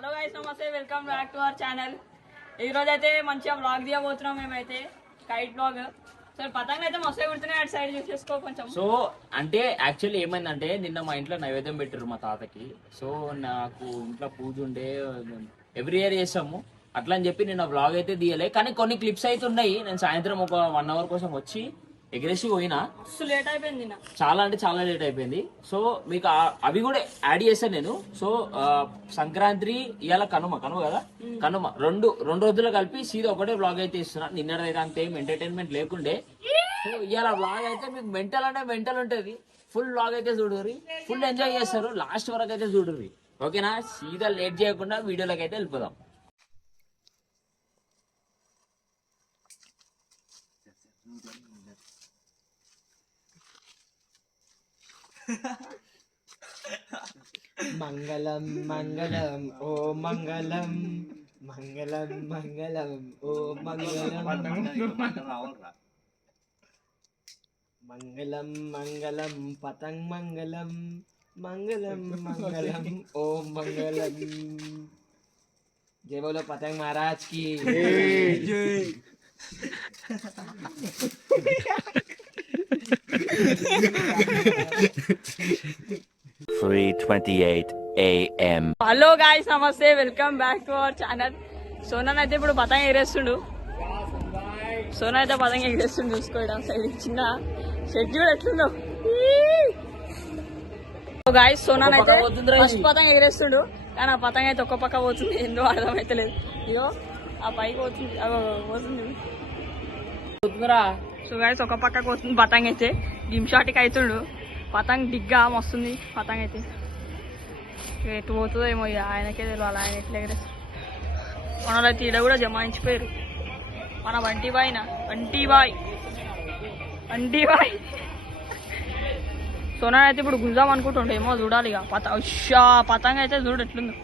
Hello guys, నమస్తే, welcome back to our channel. ఈరోజు అయితే మంచిగా బ్లాగ్ దిగబోతున్నాం మేమైతే, కైట్ బ్లాగ్. సో పతంగులు అయితే మస్తు కుడుతున్నాయి, అటు సైడ్ చూసేసుకో కొంచెం. సో అంటే యాక్చువల్లీ ఏమైందంటే నిన్న మా ఇంట్లో నైవేద్యం పెట్టారు మా తాతకి. సో నాకు ఇంట్లో పూజ ఉండే, ఎవ్రీ ఇయర్ చేస్తాము అట్లా అని చెప్పి నిన్న బ్లాగ్ అయితే తీయలే. కానీ కొన్ని క్లిప్స్ అయితే ఉన్నాయి. నేను సాయంత్రం ఒక 1 hour కోసం వచ్చి ఎగ్రెసి పోయినా. లేట్ అయిపోయింది, చాలా అంటే చాలా లేట్ అయిపోయింది. సో మీకు అవి కూడా యాడ్ చేశాను నేను. సో సంక్రాంతి ఇవాళ కనుమ కదా, కనుమ రెండు రోజులు కలిపి సీదా ఒకటే బ్లాగ్ అయితే ఇస్తున్నా. నిన్నదైతే అంత ఏం ఎంటర్టైన్మెంట్ లేకుండే. సో ఇవాళ బ్లాగ్ అయితే మీకు మెంటల్ అంటే మెంటల్ ఉంటుంది. ఫుల్ బ్లాగ్ అయితే చూడరు, ఫుల్ ఎంజాయ్ చేస్తారు. లాస్ట్ వరకు అయితే చూడరు, ఓకేనా? సీదా లేట్ చేయకుండా వీడియోలోకి అయితే వెళ్ళిపోదాం. మంగళం మంగళం ఓ మంగళం, మంగళం మంగళం ఓ మంగళం, మంగళం మంగళం పతంగ్ మంగళం, మంగళం మంగళం ఓ మంగళం. జై బోలో పతంగ్ మహారాజ్ కి జై. 3:28 AM. హలో గాయ్స్, నమస్తే, welcome back to our channel. Sona అయితే ఇప్పుడు పతంగ ఎగరేస్తుండు. సోనా అయితే పతంగ ఎగరేస్తుండు, చూసుకోవడం సైడ్ చిన్న షెడ్యూల్ ఎట్లుందో. గాయ్స్, సోనా అయితే ఫస్ట్ పతంగ ఎగరేస్తుండు, కానీ ఆ పతంగ అయితే ఒక్క పక్క పోతుంది, ఎందులో అర్థమైతే లేదు. ఇదో ఆ పైకి పోతుంది, పోతుంది. సో గాయ్స్, ఒక పక్కకు పోతుంది పతంగ అయితే. గిమ్ షాట్కి అవుతుండు, పతంగ్ డిగ్గా వస్తుంది. పతంగ అయితే ఎటు పోతుందో ఏమో, ఆయనకే తెలియాలి, ఆయన ఎట్లా ఎగరేస్తారు. మనలైతే ఈడ కూడా జమాయించిపోయారు. మన వంటి బాయ్ సోనా అయితే ఇప్పుడు గుంజాం అనుకుంటుండే, ఏమో చూడాలి ఇక. పతంగ అయితే చూడు ఎట్లుందో.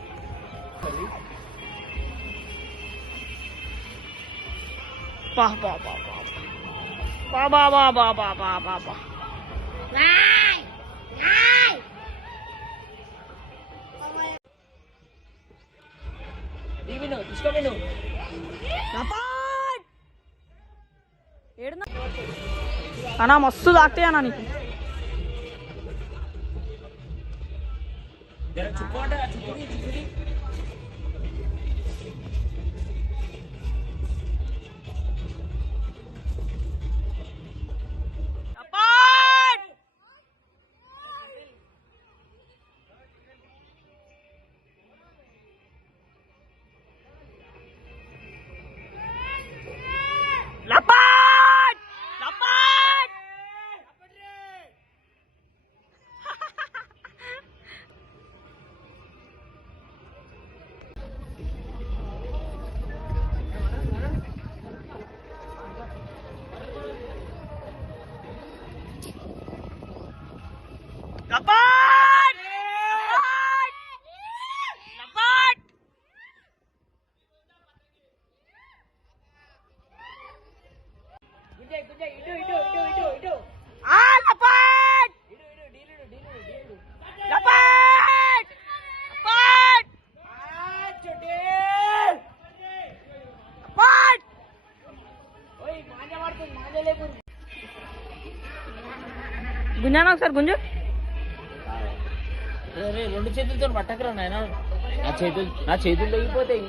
బా అన్నా మస్తు తాకుతాయి అన్నా నీకు. గుంజానా ఒకసారి గుంజు. రెండు చేతులతో పట్టకరా నాయన, నా చేతులు తెగిపోతాయి.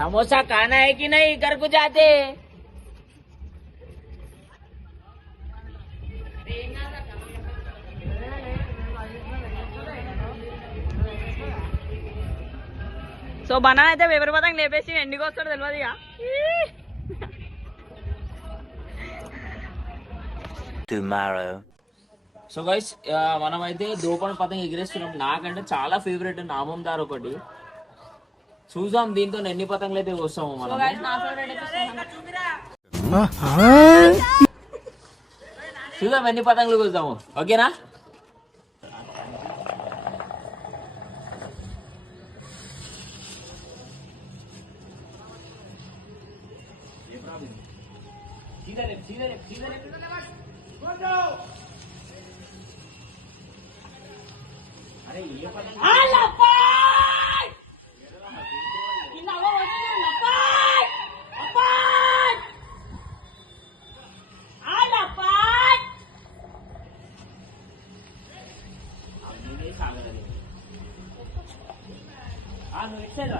समोसा खाना है कि नहीं, घर को जाते. సో బనా అయితే ఎవరి పతంగా లేపేసి ఎండికి వస్తాడు తెలియదు ఇక. Tomorrow. సో గైస్, మనం అయితే దోపణ పతంగ ఎగిరేస్తున్నాం. నాకంటే చాలా ఫేవరెట్ నామందార్ ఒకటి. చూద్దాం దీంతో ఎన్ని పతంగులు అయితే వస్తాము మనం. చూద్దాం ఎన్ని పతంగులు వస్తాము, ఓకేనా? అరే ఏ పని నువ్వు ఇచ్చేదా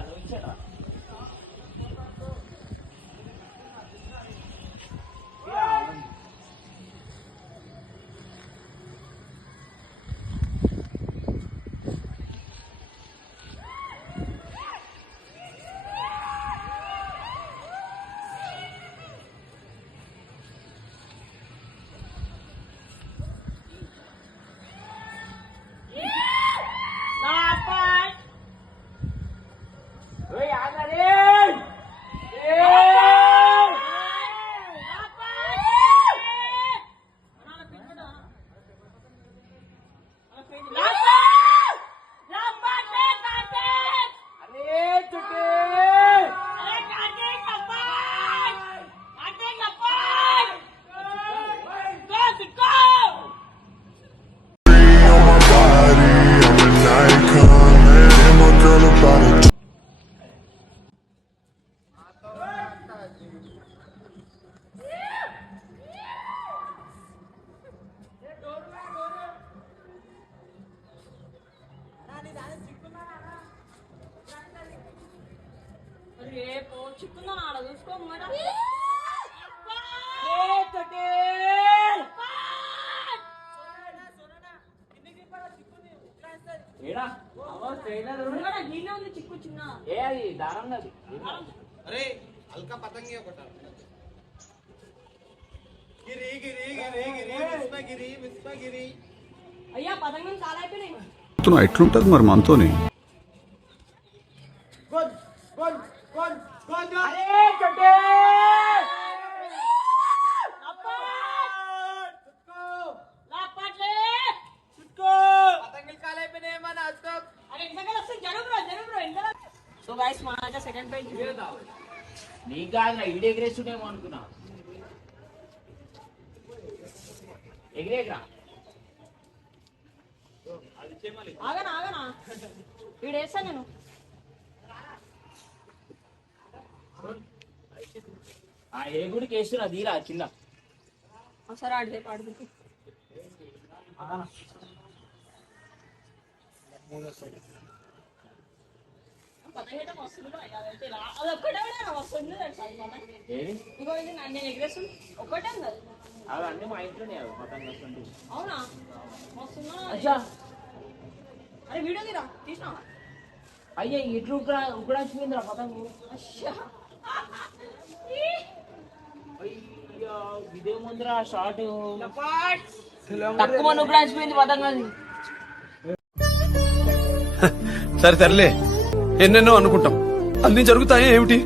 రేపు చిక్కున్నా ఆడ చూసుకో చిక్కు చిన్న ఏ అది దారం అది అరే హల్కా పతంగి ఒకట గిరి గిరి గిరి గిరి విశ్వగిరి అయ్యా పతంగం చాలా అయిపోయినాయి. ఎట్లుంటది మరి మనతోని సో గైస్ మన సెకండ్ పేజ్ నీకు కాదు ఈడే ఎగిరేస్తుండేమో అనుకున్నా. ఎగిరేకరా ఆగనా ఆగనా వీడు వేస్తా నేను ఏ గుడికి వేస్తున్నా తీరా కింద ఒకసారి ఆడితే పాడుతుంది ఇంకో ఇది నేను ఎగిరేస్తుంది ఒక్కటే ఉంది అవి అన్నీ మా ఇంట్లోనే అవి పతంగ వస్తుంటాయి. అవునా వస్తున్నా అరే వీడియో తీరా తీసినా అయ్యా ఇట్లు ఉక్కడాల్సిందిరా పతంగు. అయ్యా ఇదే ముందర షార్ట్ తక్కువ మంది ఉక్కడాల్సిపోయింది పతంగ. సరే తరలే ఎన్నెన్నో అనుకుంటాం అన్ని జరుగుతాయి ఏమిటి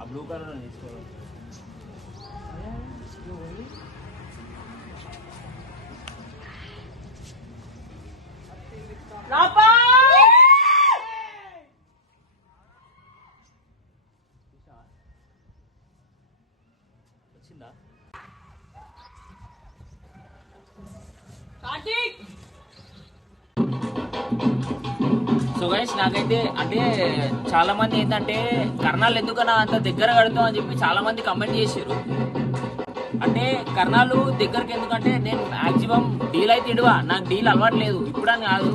ఆ బ్లూ కలర్ తీసుకో. వచ్చిందా? సో గైస్ నాకైతే అంటే చాలా మంది ఏంటంటే కర్ణాలు ఎందుకన్నా అంత దగ్గర కడతాం అని చెప్పి చాలా మంది కమెంట్ చేశారు. అంటే కర్ణాలు దగ్గరికి ఎందుకంటే నేను మాక్సిమం డీల్ అయితే ఇడువా, నాకు డీల్ అలవాట్లేదు ఇప్పుడని కాదు.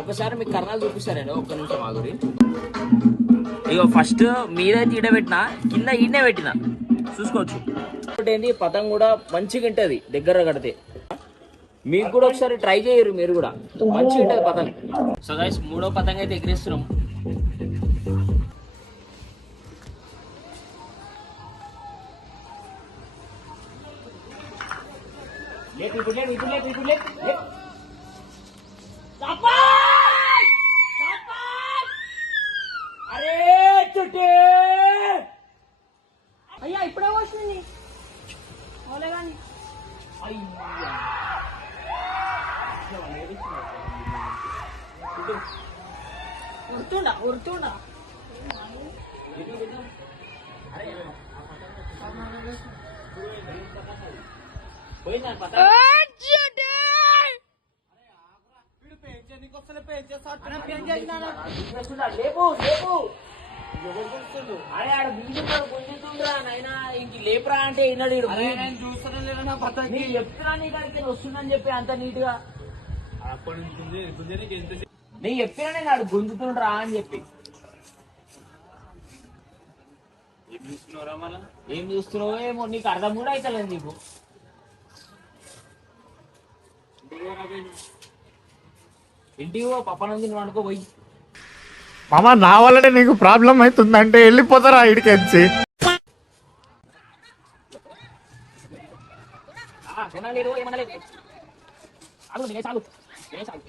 ఒకసారి మీకు కర్ణాలు చూపిస్తారండి, ఒక్క నిమిషం ఆగురి. ఇగో ఫస్ట్ మీరైతే ఈడబెట్టిన కింద ఈడనే పెట్టిన చూసుకోవచ్చు. ఏంటి పతంగ కూడా మంచిగా ఉంటుంది దగ్గర కడితే. మీకు కూడా ఒకసారి ట్రై చేయరు, మీరు కూడా మంచిగా ఉంటుంది పతంగ. సో గైస్ మూడో పతంగ అయితే ఎగిరేస్తున్నాం. అరే చుట్టే అయ్యా ఇప్పుడే వచ్చింది ఓలే కానీ ఉరుతుండా లేపు లేపు అరే ఆడ బీజున్నాడు గుంజుతుండ్రా నాయనా ఇంక లేపురా అంటే విన్నాడు చెప్తున్నా నీ కాడికి వస్తుందని చెప్పి అంత నీట్ గా నేను చెప్పినా నేను ఆడు గుంజుతుండ్రా అని చెప్పి ఏం చూస్తున్నావు ఏమో నీకు అర్థం కూడా అవుతలేదు నీకు ఇంటికి పప్పనంది నువ్వు అనుకోపోయి మామ నా వల్లనే నీకు ప్రాబ్లం అవుతుందంటే వెళ్ళిపోతారా ఇడికి వచ్చి కొనలేరు ఏమన్నా లేదు చాలు నేనే చాలు నేనే చాలు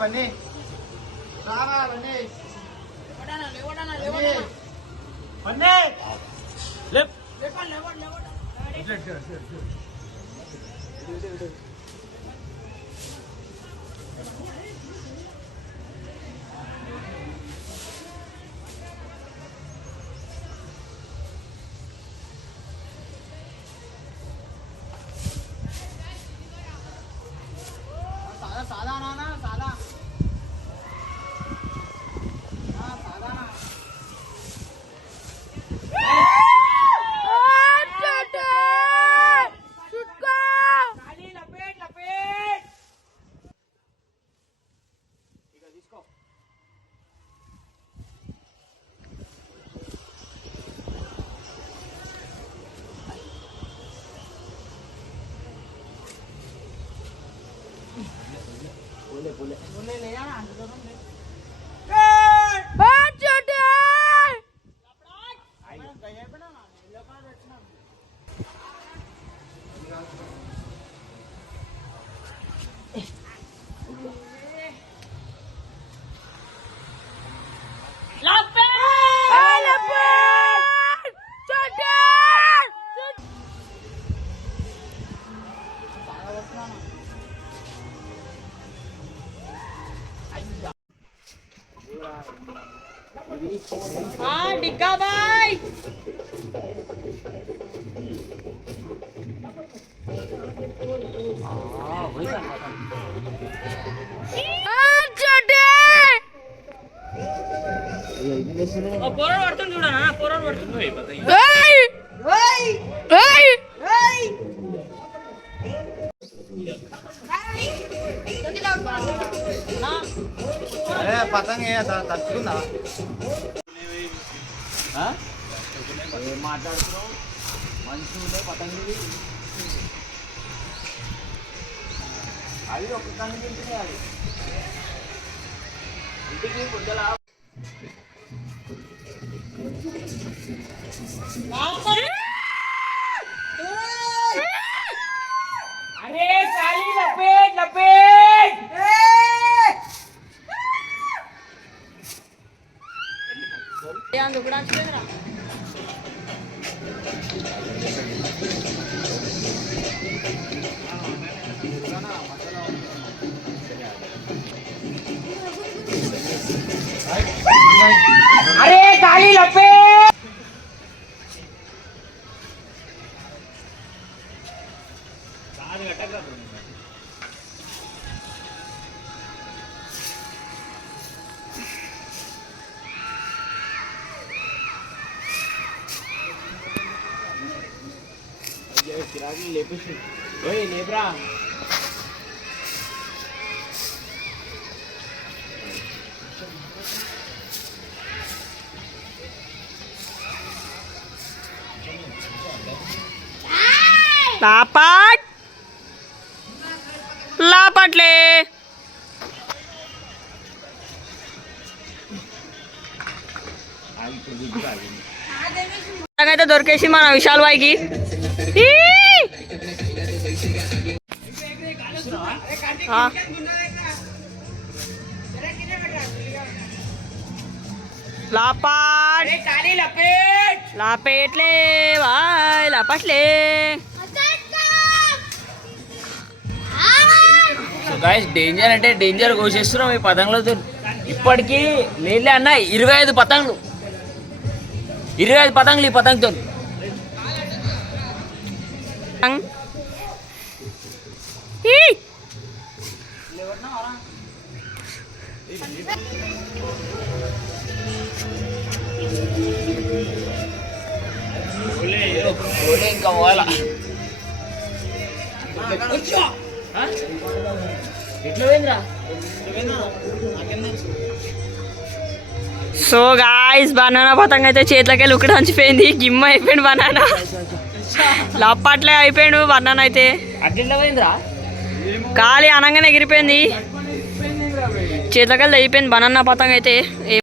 బన్నీ రారా బన్నీ బన్నీ డిగ్గా బాయ్ పోరాడు పడుతుంది చూడనా పోరాడు పడుతుంది అరే పతంగ తచ్చుకుందా ఏం మాట్లాడుతున్నావు మంచి ఉండే పతంగి అది ఒక కనిపించింది అది ఇంటికి పొద్దులా అరే చాలి లపేట్ లపేట్ అందుకు కూడా వచ్చేదిరా అరే చాలి లపేట్ లేపేసి లేపరా లాపట్ లాపట్లే అయితే దొరికేసి మన విశాల్ బాయ్కి. లాపేట్లే బాయ్ లాపట్లే. సో గాయస్ డేంజర్ అంటే డేంజర్ కోసేస్తున్నాం ఈ పతంగులతో. ఇప్పటికీ లేలే అన్న 25 పతంగులు, 25 పతంగులు ఈ పతంగుతో. ఇంకా పోవాలా ఎట్లా పోయిందిరా? సో గాయ్స్ బనానా పతంగ అయితే చేతిలోకి వెళ్ళి ఉక్కడి హంచిపోయింది. గిమ్మ అయిపోయింది బనానా, లప్పట్లే అయిపోయాడు బనానా అయితే. అట్లా పోయిందిరా? ఖాళీ అనగానే ఎగిరిపోయింది, చేతిలోకి వెళ్ళి అయిపోయింది బనానా పతంగ అయితే.